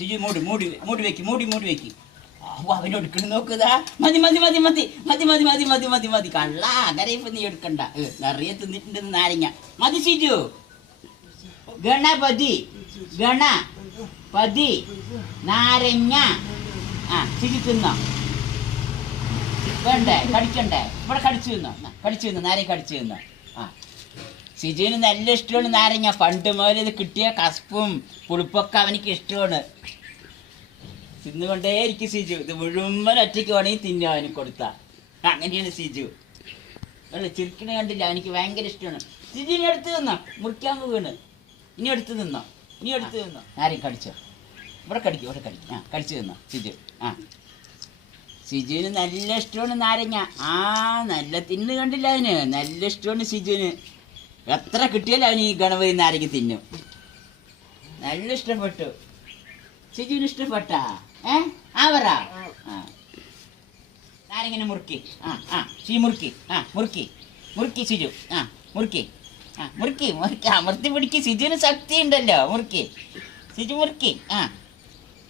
സിജു മൂടി മൂടി മൂടി വെക്ക് മൂടി മൂടി വെക്ക്. അവ അവൻ എടുക്കണ നോക്കുതാ. മതി മതി മതി മതി മതി മതി മതി മതി മതി മതി. കള്ള അങ്ങനെ ഇപ്പൊ നീ എടുക്കണ്ട. നിറയെ തിന്നിട്ടുണ്ട് നാരങ്ങ. മതി സിജു ഗണപതി ഗണപതി നാരങ്ങ. ആ സിജു തിന്നോ? വേണ്ടേ? കടിക്കണ്ടേ? ഇവിടെ കടിച്ചു തിന്നോ? കടിച്ചു തിന്നോ? നാരങ്ങ കടിച്ചു തിന്നോ? ആ. സിജുവിന് നല്ല ഇഷ്ടമാണ് നാരങ്ങ. പണ്ട് മുതൽ ഇത് കിട്ടിയ കസ്പും പുളിപ്പൊക്കെ അവനിക്ക് ഇഷ്ടമാണ്. തിന്നുകൊണ്ടേ ഇരിക്കും സിജു. ഇത് മുഴുവൻ ഒറ്റയ്ക്ക് വേണമെങ്കിൽ തിന്നു അവന് കൊടുത്ത. അങ്ങനെയാണ് സിജു. അല്ലേ ചിരിക്കണ കണ്ടില്ല അവനിക്ക് ഭയങ്കര ഇഷ്ടമാണ്. സിജു ഇനി എടുത്ത് തിന്നോ? മുറിക്കാൻ പോവാണ്. ഇനി എടുത്ത് തിന്നോ? ഇനി എടുത്ത് തിന്നോ? ആരെയും കടിച്ചോ? ഇവിടെ കടിക്കും ഇവിടെ കടിക്കും. ആ കടിച്ചു തിന്നോ സിജു. ആ. സിജുവിന് നല്ല ഇഷ്ടമാണ് നാരങ്ങ. ആ നല്ല തിന്ന് കണ്ടില്ല അതിന് നല്ല ഇഷ്ടമാണ് സിജുവിന്. എത്ര കിട്ടിയാലും അവന് ഈ ഗണപതി ആരെങ്കിലും തിന്നും. നല്ല ഇഷ്ടപ്പെട്ടു. ചിജുവിന് ഇഷ്ടപ്പെട്ട? ഏ? ആ. ആരെങ്ങനെ ആ മുറുക്കി. ആ ആ. ചീ മുറുക്കി. ആ മുറുക്കി. മുറുക്കി സിജു ആ മുറുക്കി. ആ മുറുക്കി മുറുക്കി. അമർത്തി പിടിക്ക്. സിജുവിന് ശക്തി ഉണ്ടല്ലോ മുറുക്കി. സിജു മുറുക്കി. ആ.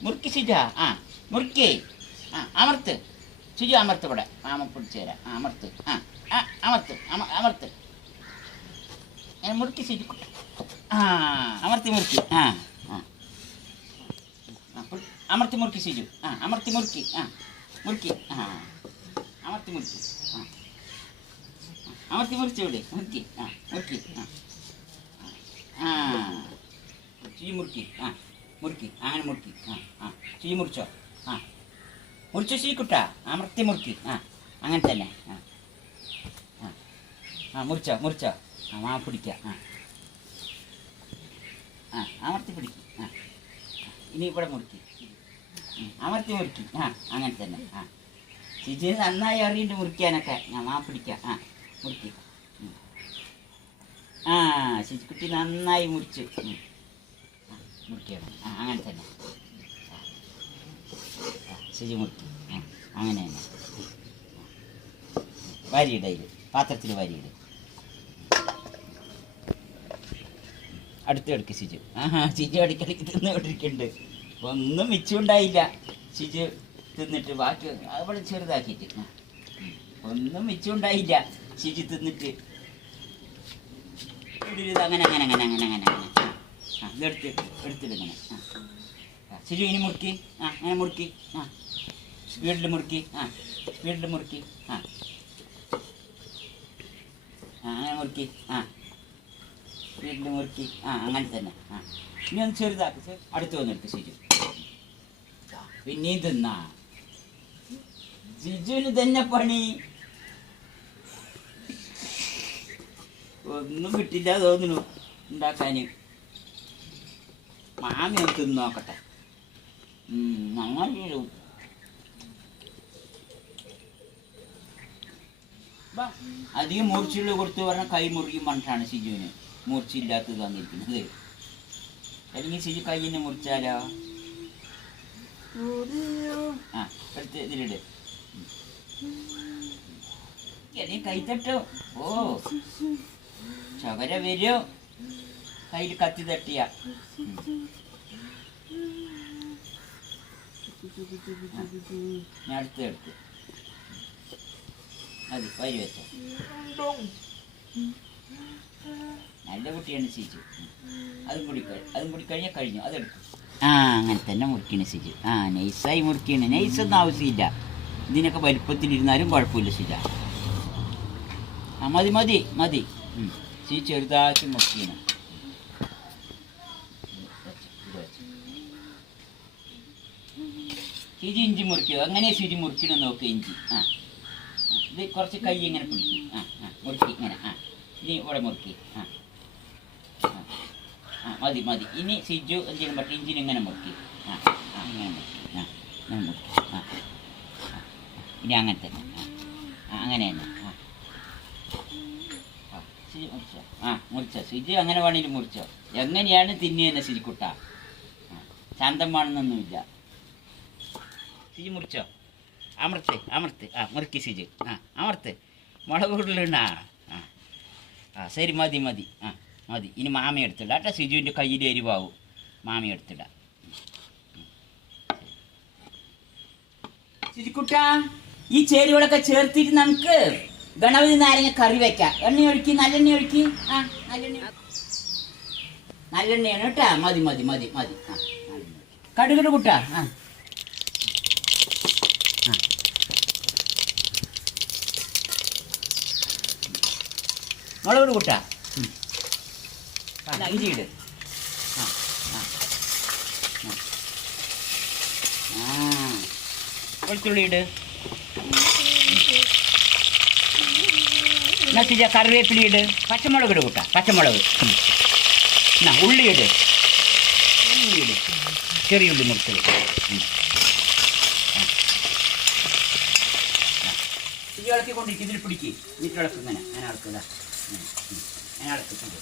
മുറുക്കി സിജു ആ മുറുക്കി. ആ അമർത്ത്. സിജു അമർത്ത് ഇവിടെ. ആമ പിടിച്ചു തരാം. അമർത്ത്. ആ ആ അമർത്ത്. അമ അമർത്ത്. മുറുക്കി ശരിക്കും. ആ അമർത്തി മുറുക്കി. ആ ആ, അമർത്തി മുറുക്കി ശരി ആ അമർത്തി മുറുക്കി. ആ മുറുക്കി. ആ അമർത്തി മുറുക്കി. ആ അമർത്തി മുറിച്ചു ഇവിടെ? മുറുക്കി. ആ മുറുക്കി. ആ ആ. ചീ മുറുക്കി. ആ മുറുക്കി. അങ്ങനെ മുറുക്കി. ആ ആ. ചീ മുറിച്ചോ? ആ. മുറിച്ചു ചീക്കുട്ട അമർത്തി മുറുക്കി. ആ അങ്ങനെ തന്നെ. ആ. ആ മുറിച്ചോ മുറിച്ചോ? ആ മാ പിടിക്കുക ആ ആ അമർത്തി പിടിക്കും ആ ഇനി ഇവിടെ മുറുക്കി അമർത്തി മുറുക്കി ആ അങ്ങനെ തന്നെ ആ ചേച്ചി നന്നായി അറിയുന്നുണ്ട് മുറിക്കാനൊക്കെ ഞാൻ ആ പിടിക്കാം ആ മുറുക്കി ആ ആ കുട്ടി നന്നായി മുറിച്ചു. മുറിക്കണം ആ അങ്ങനെ തന്നെ ചേച്ചി ആ അങ്ങനെ തന്നെ വരിയിടയിൽ പാത്രത്തിൽ വരിയിട് അടുത്ത് കിടക്കും ശിജു ആഹാ ശിജു അടിക്കടിക്ക് തിന്നുകൊണ്ടിരിക്കുന്നുണ്ട്. ഒന്നും മിച്ചമുണ്ടായില്ല. ശിജു തിന്നിട്ട് ബാക്കി അവിടെ ചെറുതാക്കിയിട്ട്. ഒന്നും മിച്ചമുണ്ടായില്ല. ശിജു തിന്നിട്ട്. അങ്ങനെ അങ്ങനെ അങ്ങനെ അങ്ങനെ അങ്ങനെ അങ്ങനെ. ആ. ഇതെടുത്ത് എടുത്തിട്ടിങ്ങനെ ആ. ശിജു ഇനി മുറുക്കി. ആ അങ്ങനെ മുറുക്കി. ആ. സ്പീഡിൽ മുറുക്കി. ആ സ്പീഡിൽ മുറുക്കി. ആ അങ്ങനെ മുറുക്കി. ആ. വീട്ടിൽ മുറുക്കി ആ അങ്ങനെ തന്നെ. ആ. ഇനി ഒന്ന് ചെറുതാക്കി. ചെ- അടുത്ത് വന്നെടുത്ത് ശരി. പിന്നെയും തിന്നാ ജിജുവിന് തന്നെ പണി. ഒന്നും കിട്ടില്ല തോന്നുന്നു ഉണ്ടാക്കാന്. മാമി ഒന്ന് തിന്ന് നോക്കട്ടെ. അങ്ങനെ അധികം മുറിച്ചുള്ളിൽ കൊടുത്തു പറഞ്ഞാൽ കൈ മുറുകി മണ്ടാണ് സിജുവിന് മൂർച്ചയില്ലാത്തത് തന്നിരിക്കുന്നത് അല്ലെങ്കിൽ ശരി കൈയിനെ മുറിച്ചാലോ? ആ എടുത്ത് ഇതിലിട്. അല്ലെങ്കിൽ കൈ തട്ടോ ഓ ചവര വരോ. കയ്യിൽ കത്തി തട്ടിയ. അടുത്ത് എടുത്ത് മതി വരി വെച്ചോ. നല്ല കുട്ടിയാണ് സിജു അതും കൂടി അതും കൂടി കഴിഞ്ഞാൽ കഴിഞ്ഞു. അതെടുക്കും ആ അങ്ങനെ തന്നെ മുറിക്കണ സിജു ആ നൈസായി മുറിക്കണ നൈസൊന്നും ആവശ്യമില്ല. ഇതിനൊക്കെ വലുപ്പത്തിലിരുന്നാലും കുഴപ്പമില്ല സിജ ആ മതി മതി മതി. സി ചെറുതാക്കി മുറിക്കണം സിജി ഇഞ്ചി മുറിക്കുക അങ്ങനെ സിജി മുറിക്കണം നോക്ക് ഇഞ്ചി. ആ. ഇത് കുറച്ച് കൈ ഇങ്ങനെ പിടിക്കും. ആ ആ. മുറുക്കി ഇങ്ങനെ ആ. ഇനി ഇവിടെ മുറുക്കി. ആ, ആ മതി മതി. ഇനി സിജു എന്തെങ്കിലും പറ്റും ഇഞ്ചിന് ഇങ്ങനെ മുക്കി ആ ആ ഇങ്ങനെ ആ ഇങ്ങനെ മുറുക്കി? ആ ഇനി അങ്ങനെ തന്നെ. ആ അങ്ങനെ തന്നെ. ആ. സിജു മുറിച്ചോ? ആ മുറിച്ചോ. സിജു അങ്ങനെ വേണമെങ്കിലും മുറിച്ചോ. എങ്ങനെയാണ് തിന്നിയെന്നെ സിരിക്കുട്ട ശാന്തം വേണമെന്നൊന്നുമില്ല. സിജു മുറിച്ചോ? അമർത്ത് അമർത്ത്. ആ മുറുക്കി സിജു. ആ അമർത്ത്. മുളക് കൂടുതലുണ്ടാ ആ ആ ശരി മതി മതി. ആ. മതി. ഇനി മാമ എടുത്തില്ല കേട്ടോ. സിജുവിന്റെ കയ്യിൽ എരിവാവും. മാമ എടുത്തില്ല ശുചിക്കുട്ട ഈ ചേരുവകളൊക്കെ ചേർത്തിട്ട് നമുക്ക് ഗണപതി നാരങ്ങ കറി വെക്കാം. എണ്ണ ഒഴുക്കി നല്ലെണ്ണ ഒഴുക്കി. ആ നല്ലെണ്ണ നല്ലെണ്ണയാണ് കേട്ടാ. മതി മതി മതി മതി. ആ. കടുകട് കുട്ട. ആ. മുളക് കുട്ട. ഇഞ്ചി ഇട്. ആ ആ വെളുത്തുള്ളി ഇട്. എന്നാ തിരിച്ച കറിവേപ്പിലി ഇട്. പച്ചമുളക് ഇട് കൂട്ടാ പച്ചമുളക്. എന്നാ ഉള്ളി ഇട്. ഉള്ളി ഇട്. ചെറിയ ഉള്ളി മുറിച്ചത്. ഇളക്കി കൊണ്ടിരിക്കും ഇതിൽ പിടിക്ക്. എന്നിട്ട് ഞാൻ ഇങ്ങനെ അങ്ങനെ ഇളക്കുക അങ്ങനെ ഇളക്കിട്ടുണ്ട്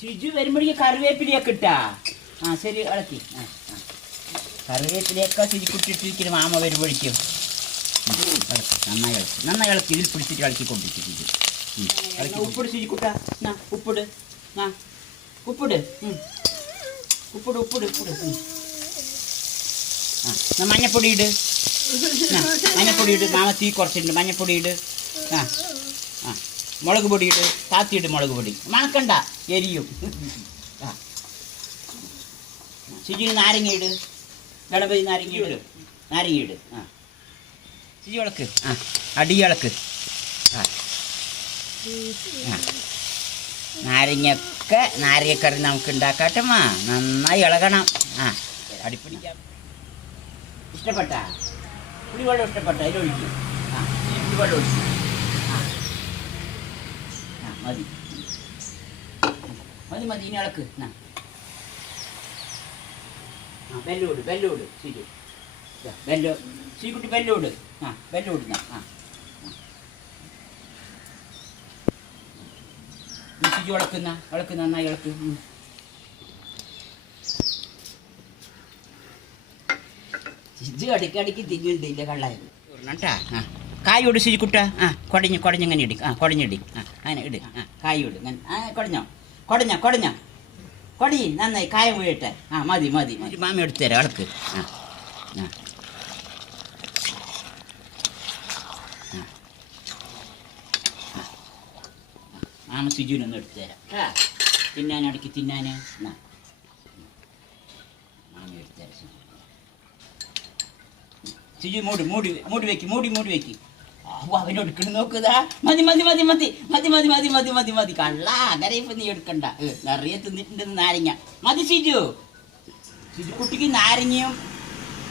ശുചി വരുമ്പോഴേക്ക് കറിവേപ്പിലയൊക്കെ ഇട്ടാ? ആ ശരി ഇളക്കി. ആ കറിവേപ്പിലയൊക്കെ കുട്ടിയിട്ടിരിക്കുന്ന മാമ വരുമ്പോഴേക്കും. നന്നായി ഇളക്കി. നന്നായി ഇളക്കി. ഇതിൽ പിടിച്ചിട്ട് ഇളക്കിക്കൊണ്ടിരിക്കും ഇത് ഉപ്പിട് ശുചി കുട്ടാ. നാ ഉപ്പിട്. നാ ഉപ്പിട്. ഉപ്പിട് ഉപ്പിട് ഉപ്പിട്. മഞ്ഞപ്പൊടി ഇട്. മഞ്ഞപ്പൊടി ഇട് മാമ തീ കുറച്ചിട്ടുണ്ട്. മഞ്ഞപ്പൊടി ഇട് ആ ആ. മുളക് പൊടി ഇട് താത്തിയിട്ട് മുളക് പൊടി. മണക്കണ്ട എരിയും. ആ. ശുചിന് നാരങ്ങ ഇട് ഗണപതി നാരങ്ങ ഇട് നാരങ്ങ ഇട് ആ. ശുചി ഇളക്ക് ആ അടി ഇളക്ക് ആ. ആ. നാരങ്ങയൊക്കെ നാരങ്ങക്കറി നമുക്ക് ഉണ്ടാക്കാട്ടമ്മ. നന്നായി ഇളകണം. ആ. അടിപ്പിടിക്കാം ഇഷ്ടപ്പെട്ട? പുളിവെള്ളം ഇഷ്ടപ്പെട്ട അതിലൊഴിക്കും ആ ഈ ഒഴിക്കും ആ മതി മതി മതി ഇനി ഇളക്ക് ആ ബെല്ലോട് ബെല്ലോട് ശരി ബെല്ലോ ചീക്കുട്ടി ബെല്ലോട് ആ ബെല്ലോട് ആ ഇളക്കുന്ന ഇളക്ക് നന്നായി ഇളക്ക് ഇത് അടിക്കടിക്ക് തിന്നുണ്ടില്ല കള്ളായത്. കേട്ടാ ആ. കായോട് ശുചിക്കുട്ട ആ കുടഞ്ഞ് കുടഞ്ഞിങ്ങനെ ഇടി. ആ കുടഞ്ഞിടി ആ അങ്ങനെ ഇട്. ആ കായോട് അങ്ങനെ ആ കുടഞ്ഞോ? കുടഞ്ഞോ കുടഞ്ഞോ? കൊടി നന്നായി. കായ വീഴട്ടെ ആ മതി മതി മതി. മാമ എടുത്തു തരാം ഇളക്ക് ആ ആ. മാമ സിജുനൊന്ന് എടുത്തു തരാം. ആ തിന്നാൻ ഇടയ്ക്ക് തിന്നാൻ എന്നാ മാമ എടുത്തു തരാം സുജു സിജു മൂടി മൂടി മൂടി വെക്ക് മൂടി മൂടി വെക്ക്. അവ അവൻ എടുക്കണ നോക്കുതാ മതി മതി മതി മതി മതി മതി മതി മതി മതി മതി. കള്ള അങ്ങനെ ഇപ്പൊ നീ എടുക്കണ്ട. നിറയെ തിന്നിട്ടുണ്ട് നാരങ്ങ. മതി സിജു സിജു കുട്ടിക്ക് നാരങ്ങയും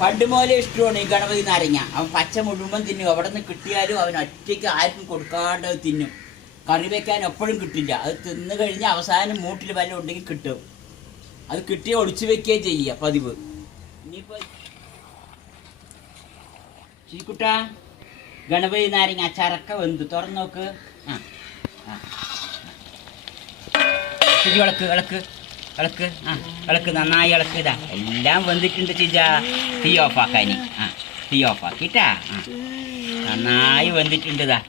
പണ്ട് മോലെ ഇഷ്ടമാണ് ഈ ഗണപതി നാരങ്ങ. അവൻ പച്ച മുഴുവൻ തിന്നും. അവിടെ നിന്ന് കിട്ടിയാലും അവൻ ഒറ്റയ്ക്ക് ആർക്കും കൊടുക്കാണ്ട് തിന്നും. കറി വെക്കാൻ എപ്പോഴും കിട്ടില്ല. അത് തിന്നു കഴിഞ്ഞാൽ അവസാനം മൂട്ടിൽ വല്ലതും ഉണ്ടെങ്കിൽ കിട്ടും. അത് കിട്ടിയ ഒളിച്ചു വെക്കുകയും ചെയ്യുക പതിവ്. ഇനിയിപ്പോ ചീക്കുട്ട ഗണപതി നാരങ്ങ അച്ചാറൊക്കെ വെന്ത്. തുറന്നു നോക്ക്. ആ ആ ഇളക്ക് ഇളക്ക് ഇളക്ക് ആ ഇളക്ക് നന്നായി ഇളക്ക് ഇതാ. എല്ലാം വെന്തിട്ടുണ്ട് ചിജ തീ ഓഫാക്കാനി ആ തീ ഓഫാക്കിട്ടാ ആ നന്നായി വെന്തിട്ടുണ്ട് ഇതാ.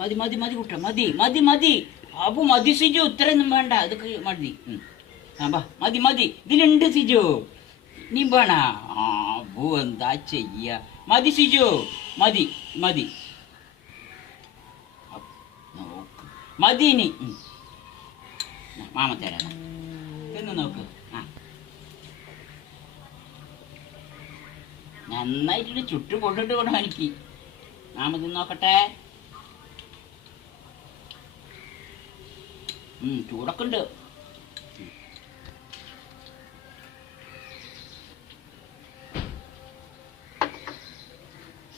മതി മതി മതി കുട്ട മതി മതി മതി. അപ്പൊ മതി സിജു ഇത്രയൊന്നും വേണ്ട. ഇതൊക്കെ മതി. ആ മതി മതി. ഇതിലുണ്ട് സിജു. നീ വേണ ആ ബൂ എന്താ ചെയ്യ. മതി സിജു. മതി മതി. നോക്ക്. മതി ഇനി. മാമ തരാം. എന്ന് നോക്ക്. നന്നായിട്ട് ചുട്ടു കൊണ്ടിട്ട് വേണം എനിക്ക്. മാമ നോക്കട്ടെ. ചൂടൊക്കെ ഉണ്ട്.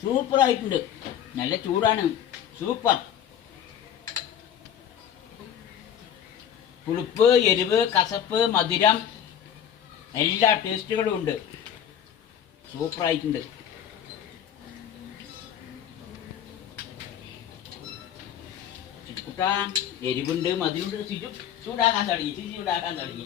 സൂപ്പർ ആയിട്ടുണ്ട് നല്ല ചൂടാണ്. സൂപ്പർ. പുളിപ്പ് എരിവ് കസപ്പ് മധുരം എല്ലാ ടേസ്റ്റുകളും ഉണ്ട്. സൂപ്പർ ആയിട്ടുണ്ട് എരിവുണ്ട് മധുരമുണ്ട്. ചുറ്റും ചൂടാക്കാൻ തുടങ്ങി ചിരി ചൂടാക്കാൻ തുടങ്ങി.